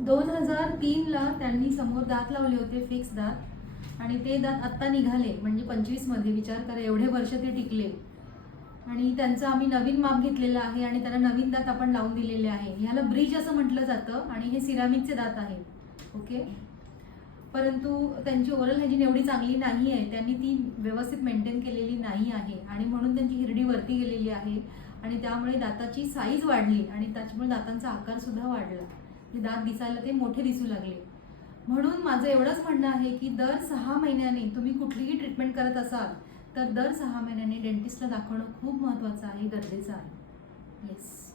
दोन हजार तीनला त्यांनी समोर दात लावले होते फिक्स दात. आणि ते दात आत्ता निघाले म्हणजे पंचवीसमध्ये. विचार करा एवढे वर्ष ते टिकले. आणि त्यांचं आम्ही नवीन माप घेतलेलं आहे आणि त्यांना नवीन दात आपण लावून दिलेले आहे. ह्याला ब्रिज असं म्हटलं जातं आणि हे सिरामिकचे दात आहेत ओके? परंतु त्यांची ओरल हायजीन एवढी चांगली नाही आहे. त्यांनी ती व्यवस्थित मेंटेन केलेली नाही आहे. आणि म्हणून त्यांची हिरडी वरती गेलेली आहे. आणि त्यामुळे दाताची साईज वाढली आणि त्याच्यामुळे दातांचा आकारसुद्धा वाढला. हे दात दिसायला ते मोठे दिसू लागले. म्हणून माझं एवढंच म्हणणं आहे की दर सहा महिन्याने तुम्ही कुठलीही ट्रीटमेंट करत असाल तर दर सहा महिन्याने डेंटिस्टला दाखवणं खूप महत्त्वाचं आहे गरजेचं आहे. येस